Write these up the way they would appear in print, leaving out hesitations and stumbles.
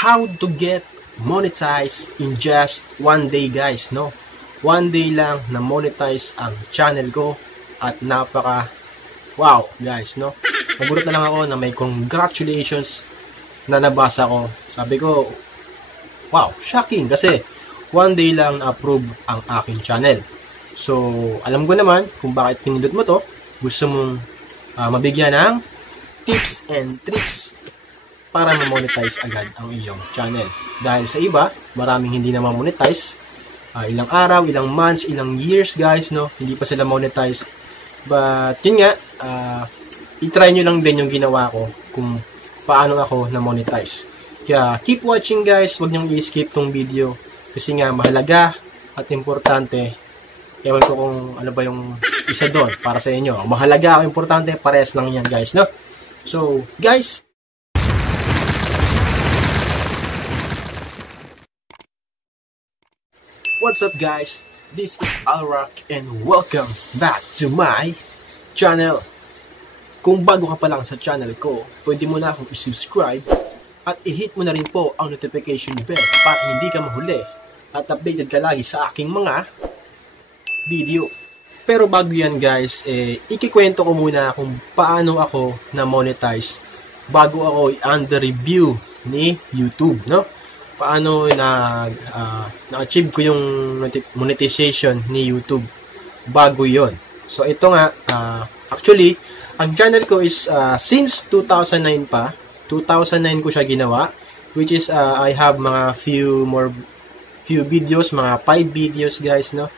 how to get monetized in just one day, guys, no? One day lang na monetize ang channel ko at wow, guys, no? Nagulat na lang ako na may congratulations na nabasa ko. Sabi ko, wow, shocking kasi one day lang na-approve ang aking channel. So, alam ko naman kung bakit pinindot mo to. Gusto mong mabigyan ng tips and tricks para ma-monetize agad ang iyong channel. Dahil sa iba, maraming hindi na ma-monetize. Ilang araw, ilang months, ilang years, guys, no? Hindi pa sila monetize. But, yun nga, i-try nyo lang din yung ginawa ko kung paano ako na-monetize. Kaya, keep watching, guys. Huwag nyo i-skip tong video. Kasi nga, mahalaga at importante. Ewan ko kung ano ba yung isa doon para sa inyo. Mahalaga o importante, parehas lang yan, guys, no? So, guys, what's up, guys? This is Alrock and welcome back to my channel. Kung bago ka pa lang sa channel ko, pwede mo na akong i-subscribe at i-hit mo na rin po ang notification bell para hindi ka mahuli at updated ka lagi sa aking mga video. Pero bago yan, guys, ikikwento ko muna kung paano ako na-monetize bago ako i-under review ni YouTube, no? Paano na-achieve ko yung monetization ni YouTube bago yon. So, ito nga, actually, ang channel ko is since 2009 pa. 2009 ko siya ginawa, which is I have mga few videos, mga 5 videos, guys, no?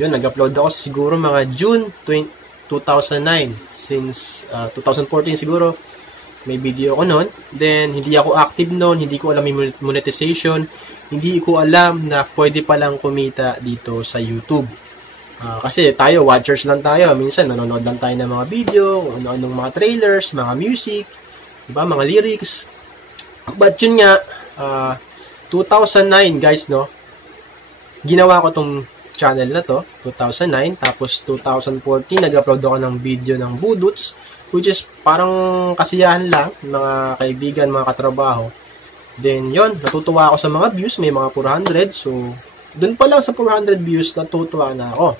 Yun, nag-upload ako siguro mga June 2009. Since 2014 siguro, may video ako noon. Then, hindi ako active noon. Hindi ko alam yung monetization. Hindi ko alam na pwede palang kumita dito sa YouTube. Kasi tayo, watchers lang tayo. Minsan, nanonood lang tayo ng mga video, ano-anong mga trailers, mga music, diba, mga lyrics. But yun nga, 2009, guys, no? Ginawa ko tong channel na to, 2009. Tapos, 2014, nag-upload ako ng video ng Buduts, which is parang kasiyahan lang, mga kaibigan, mga katrabaho. Then, yon, natutuwa ako sa mga views, may mga 400. So, dun pa lang sa 400 views, natutuwa na ako.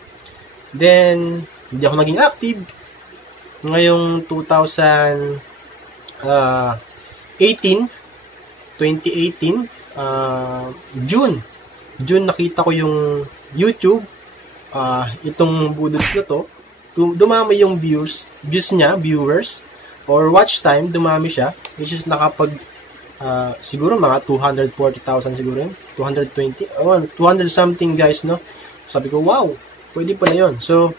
Then, hindi ako naging active. Ngayong 2018, June nakita ko yung YouTube, itong Buduts na to, dumami yung views niya, viewers, or watch time, dumami siya, which is nakapag, siguro mga 240,000 siguro yun, 220, 200 something, guys, no? Sabi ko, wow, pwede pala yun. So,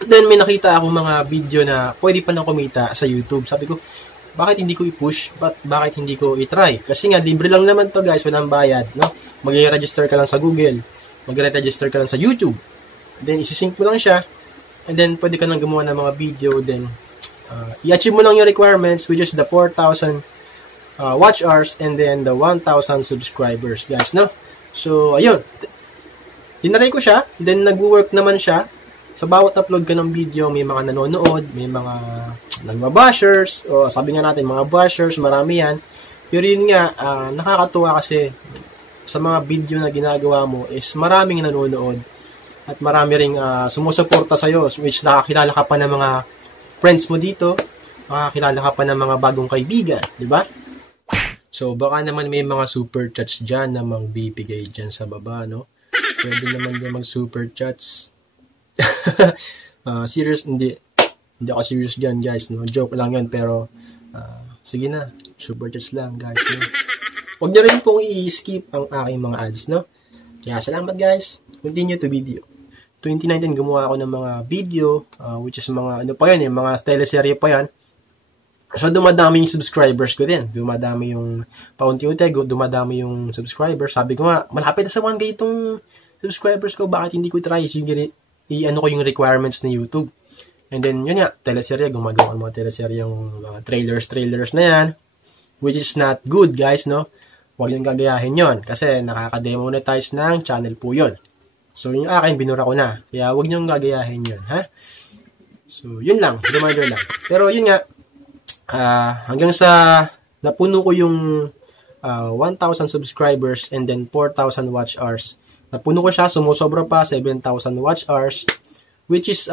then may nakita ako mga video na pwede pa lang kumita sa YouTube. Sabi ko, bakit hindi ko i-push? Bakit hindi ko i-try? Kasi nga, libre lang naman to, guys, walang bayad, no? Mag-register ka lang sa Google, mag-register ka lang sa YouTube, then isi-sync mo lang siya, and then pwede ka nang gumawa ng mga video, then i-achieve mo lang yung requirements, which is the 4,000 watch hours, and then the 1,000 subscribers, guys, no? So, ayun, tinry ko siya, then nag-work naman siya. Sa bawat upload ka ng video, may mga nanonood, may mga nagba-bashers, o sabi nga natin, mga bashers, marami yan. Pero yun nga, nakakatuwa kasi sa mga video na ginagawa mo is maraming nanonood at marami ring sumusuporta sa'yo, which nakakilala ka pa ng mga friends mo dito, nakakilala ka pa ng mga bagong kaibigan, di ba? So, baka naman may mga super chats dyan na magbibigay dyan sa baba, no? Pwede naman din mag-super chats. Serious, hindi ako serious dyan, guys, no? Joke lang yan, pero sige na, super chats lang, guys, no? Huwag nyo rin pong i-skip ang aking mga ads, no? Kaya salamat, guys. Continue to video. 2019, gumawa ako ng mga video, which is mga, ano pa yan, mga teleserye pa yan. So, dumadami yung subscribers ko din. Dumadami yung paunti-unti, dumadami yung subscribers. Sabi ko nga, malapit na sa 1K itong subscribers ko. Bakit hindi ko try? I-ano ko yung requirements ni YouTube. And then, yun nga, teleserye. Gumagawa ng mga teleserye, yung mga trailers na yan. Which is not good, guys, no? Huwag yung gagayahin yon kasi nakaka-demonetize ng channel po yon. So, yung akin, binura ko na. Kaya, huwag niyong gagayahin yun, ha? So, yun lang. Reminder lang. Pero, yun nga, hanggang sa napuno ko yung 1,000 subscribers and then 4,000 watch hours. Napuno ko siya, sumusobra pa, 7,000 watch hours, which is,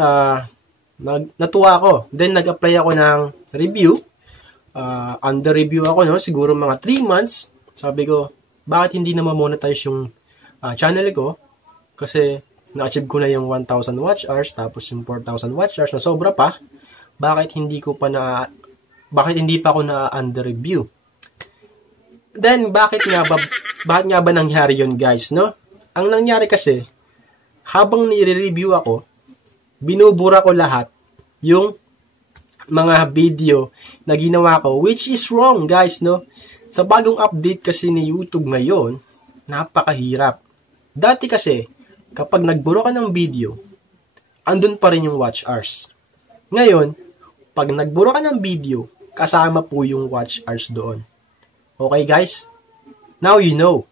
natuwa ako. Then, nag-apply ako ng review. Under review ako, no? Siguro mga 3 months. Sabi ko, bakit hindi na ma-monetize yung channel ko? Kasi, na-achieve ko na yung 1,000 watch hours, tapos yung 4,000 watch hours na sobra pa. Bakit hindi pa ako na under review? Then, bakit nga ba nangyari yun, guys, no? Ang nangyari kasi, habang nire-review ako, binubura ko lahat yung mga video na ginawa ko, which is wrong, guys, no? Sa bagong update kasi ni YouTube ngayon, napakahirap. Dati kasi, kapag nagbura ka ng video, andun pa rin yung watch hours. Ngayon, pag nagbura ka ng video, kasama po yung watch hours doon. Okay, guys? Now you know.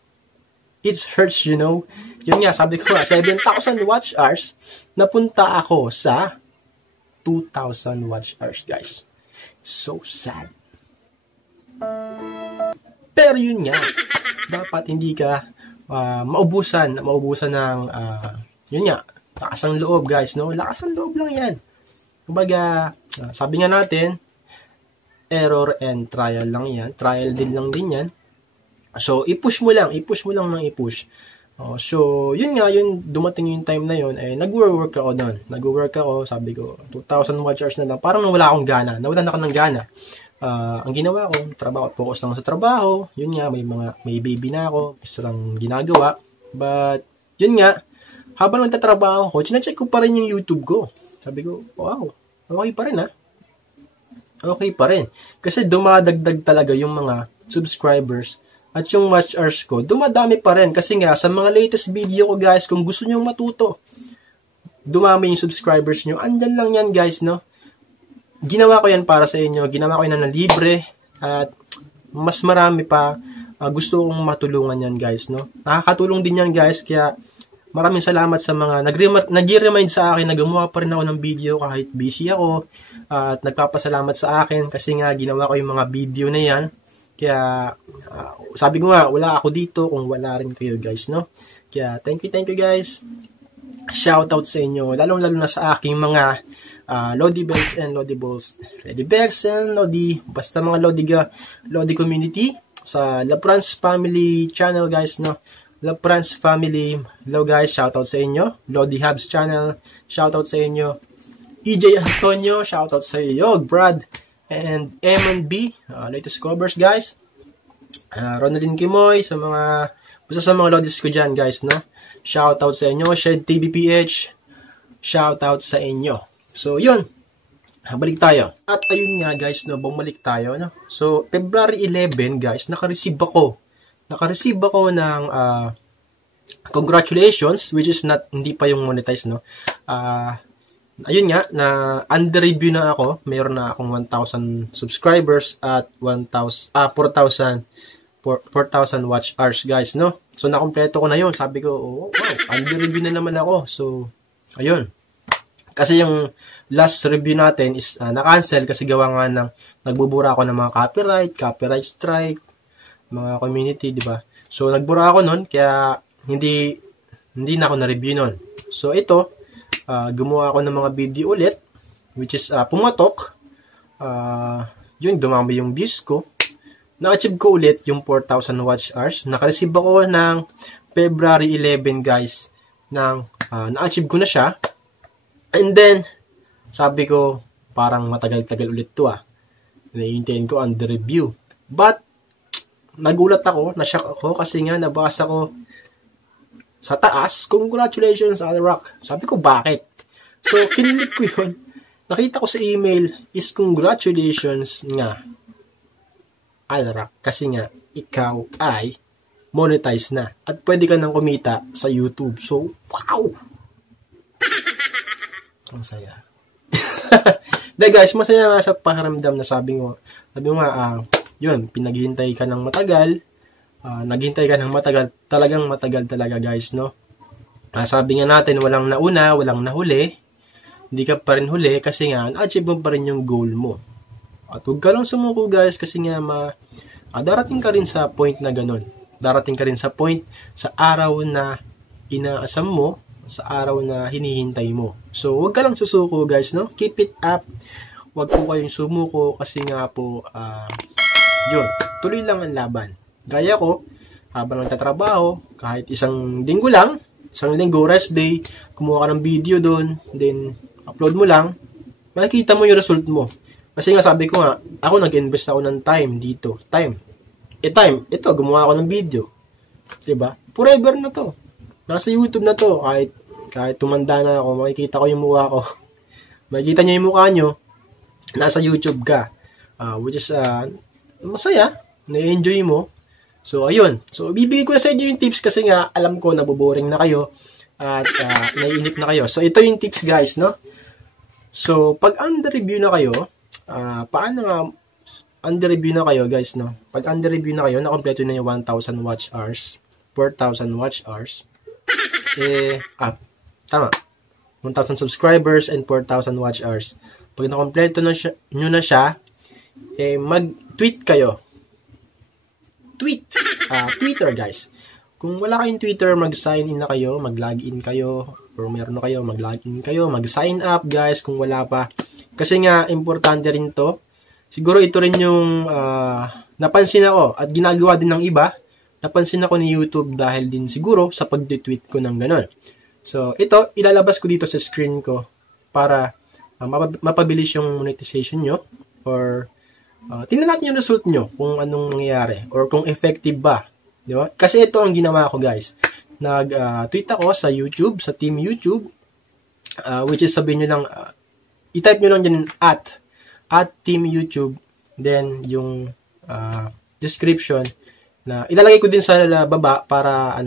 It hurts, you know. Yun nga, sabi ko 7,000 watch hours, napunta ako sa 2,000 watch hours, guys. So sad. Pero yun nga, dapat hindi ka maubusan ng, yun nga, lakas ang loob, guys, no? Lakas ang loob lang yan. Kumbaga, sabi nga natin, error and trial lang yan. Trial din lang din yan. So, i-push mo lang ng i-push. So, yun nga, dumating yung time na yun, nag-work ako doon. Nag-work ako, sabi ko, 2,000 watch hours na lang. Parang nawala akong gana. Nawalan ako ng gana. Ang ginawa ko, trabaho, focus lang sa trabaho. Yun nga, may baby na ako, isang ginagawa. But, yun nga, habang nagtatrabaho ko, chine-check ko pa rin yung YouTube ko. Sabi ko, wow, okay pa rin, ha? Okay pa rin. Kasi dumadagdag talaga yung mga subscribers at yung watch hours ko, dumadami pa rin. Kasi nga, sa mga latest video ko, guys, kung gusto nyo matuto, dumami yung subscribers nyo, andyan lang yan, guys, no? Ginawa ko yan para sa inyo. Ginawa ko yan na libre. At mas marami pa gusto kong matulungan yan, guys, no? Nakakatulong din yan, guys. Kaya maraming salamat sa mga nag-remind sa akin na gumawa pa rin ako ng video kahit busy ako. At nagpapasalamat sa akin kasi nga ginawa ko yung mga video na yan. Kaya, sabi ko nga, wala ako dito kung wala rin kayo, guys, no? Kaya, thank you, guys. Shoutout sa inyo, lalong-lalo na sa aking mga Lodi Bells and Lodi Balls. Lodi Bells and Lodi, basta mga Lodi community, sa Laprance Family channel, guys, no? Laprance Family, hello, guys, shoutout sa inyo. Lodi Habs channel, shoutout sa inyo. EJ Antonio, shoutout sa iyo. Brad, and M&B, latest covers, guys. Ronaldin Kimoy, basta sa mga lodis ko dyan, guys, no? Shoutout sa inyo. Shed TVPH, shoutout sa inyo. So, yun. Balik tayo. At ayun nga, guys, no? Bumalik tayo, no? So, February 11, guys, naka-receive ako ng congratulations, which is hindi pa yung monetize, no? Ayun nga, na under review na ako. Mayroon na akong 1,000 subscribers at 4,000 watch hours, guys, no? So, nakompleto ko na yun. Sabi ko, wow, under review na naman ako. So, ayun. Kasi yung last review natin is na-cancel kasi gawa nga ng nagbubura ako ng mga copyright strike, mga community, di ba? So, nagbura ako nun, kaya hindi na ako na-review nun. So, ito, gumawa ako ng mga video ulit, which is pumatok. Yun, dumami yung views ko. Na-achieve ko ulit yung 4,000 watch hours. Naka-receive ako ng February 11, guys, na-achieve ko na siya. And then, sabi ko, parang matagal-tagal ulit to, Naiintayin ko under review. But, nagulat ako, na-shock ako, kasi nga, nabasa ko sa taas, congratulations, Alrock. Sabi ko, bakit? So, kinilik ko yun. Nakita ko sa email, is congratulations nga, Alrock. Kasi nga, ikaw ay monetize na. At pwede ka nang kumita sa YouTube. So, wow! Ang saya. Dahil guys, masaya nga sa pakiramdam na sabi mo nga, yun, pinaghihintay ka ng matagal, naghintay ka ng matagal, talagang matagal talaga, guys, no? Sabi nga natin, walang nauna, walang nahuli, hindi ka pa rin huli kasi nga, na-achieve mo pa rin yung goal mo. At huwag ka lang sumuko, guys, kasi nga darating ka rin sa point na ganun. Darating ka rin sa point sa araw na inaasam mo, sa araw na hinihintay mo. So, huwag ka lang susuko guys, no? Keep it up. Huwag po kayong sumuko kasi nga po, yun, tuloy lang ang laban. Gaya ko, habang nagtatrabaho, kahit isang linggo lang, isang linggo, rest day, kumuha ka ng video doon, then upload mo lang, makikita mo yung result mo. Kasi nga sabi ko nga, ako nag-invest ako ng time dito. Time. Ito, gumawa ako ng video. Diba? Forever na to. Nasa YouTube na to. Kahit tumanda na ako, makikita ko yung mukha ko. Makikita nyo yung mukha nyo, nasa YouTube ka. Which is, masaya. Na-enjoy mo. So, ayun. So, bibigay ko na sa inyo yung tips kasi nga, alam ko, naboboring na kayo. At naiinip na kayo. So, ito yung tips guys, no? So, pag under-review na kayo, paano nga under-review na kayo guys, no? Pag under-review na kayo, nakompleto na yung 1,000 watch hours, 4,000 watch hours. Tama. 1,000 subscribers and 4,000 watch hours. Pag nakompleto nyo na siya, mag-tweet kayo. Twitter guys. Kung wala kayong Twitter, mag-sign in na kayo, mag-login kayo, or meron na kayo, mag-login kayo, mag-sign up guys kung wala pa. Kasi nga, importante rin to. Siguro ito rin yung napansin ako at ginagawa din ng iba. Napansin ako ni YouTube dahil din siguro sa pag-tweet ko ng gano'n. So, ito, ilalabas ko dito sa screen ko para mapabilis yung monetization nyo or tingnan natin yung result nyo kung anong nangyayari or kung effective ba. Di ba? Kasi ito ang ginawa ko guys. Nag-tweet ako sa YouTube, sa Team YouTube, which is sabihin nyo lang, i-type nyo lang dyan at Team YouTube, then yung description na ilalagay ko din sa baba para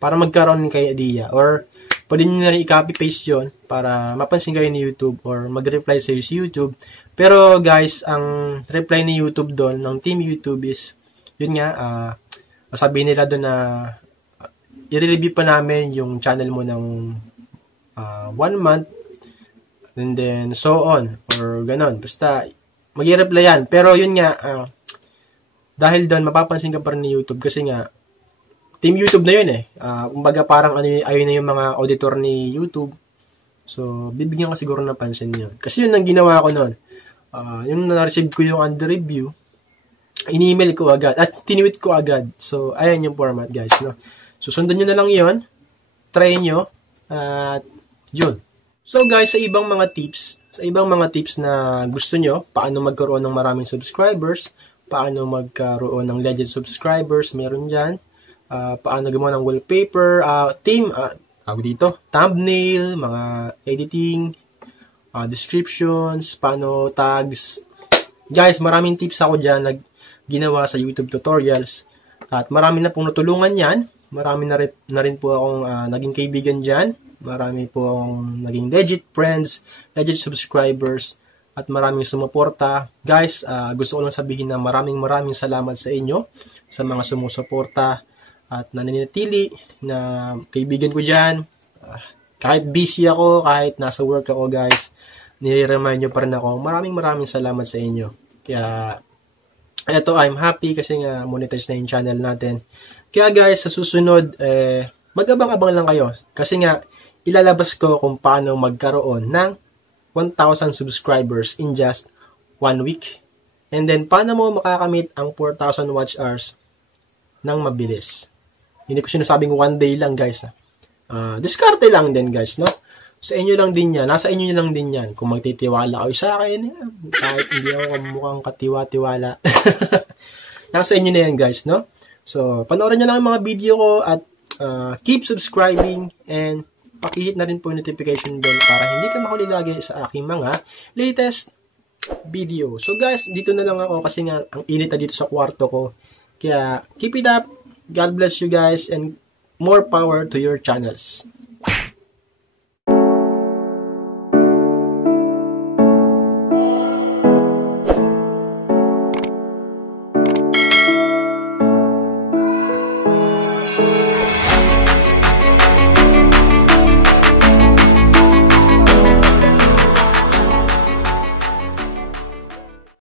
para magkaroon kayo idea or pwede nyo na rin i-copy paste yun para mapansin kayo ni YouTube or mag-reply sa YouTube. Pero guys, ang reply ni YouTube doon ng Team YouTube is yun nga, sabihin nila doon na i-review pa namin yung channel mo ng 1 month and then so on or ganon. Basta mag-i-reply yan. Pero yun nga, dahil doon mapapansin ka pa rin ni YouTube kasi nga Team YouTube na yun kumbaga parang ayun na yung mga auditor ni YouTube. So, bibigyan ka siguro ng pansin yun. Kasi yun ang ginawa ko noon. Yung na-receive ko yung under review, in-email ko agad at tinweet ko agad. So, ayan yung format guys. No? So, sundan nyo na lang yun. Try nyo. At yun. So guys, sa ibang mga tips na gusto nyo, paano magkaroon ng maraming subscribers, paano magkaroon ng legend subscribers, meron dyan. Paano gumawa ng wallpaper, thumbnail, mga editing, descriptions, paano tags. Guys, maraming tips ako dyan na ginawa sa YouTube tutorials. At marami na pong natulungan yan. Marami na rin po akong naging kaibigan dyan. Marami po akong naging legit friends, legit subscribers, at maraming sumuporta. Guys, gusto ko lang sabihin na maraming salamat sa inyo, sa mga sumusuporta at nananatili na kaibigan ko dyan. Kahit busy ako, kahit nasa work ako guys, nire-remind nyo pa rin ako. Maraming salamat sa inyo. Kaya, eto, I'm happy kasi nga monetize na yung channel natin. Kaya guys, sa susunod, mag-abang-abang lang kayo. Kasi nga, ilalabas ko kung paano magkaroon ng 1,000 subscribers in just 1 week. And then, paano mo makakamit ang 4,000 watch hours ng mabilis. Hindi ko sinasabing 1 day lang, guys. Diskarte lang din, guys, no? Sa inyo lang din yan. Nasa inyo lang din yan. Kung magtitiwala kayo sa akin, kahit hindi ako mukhang katiwa-tiwala. Nasa inyo na yan, guys, no? So, panoorin nyo lang yung mga video ko at keep subscribing and pakihit na rin po yung notification bell para hindi ka mahuli lagi sa aking mga latest video. So guys, dito na lang ako kasi nga ang init na dito sa kwarto ko. Kaya keep it up. God bless you guys and more power to your channels.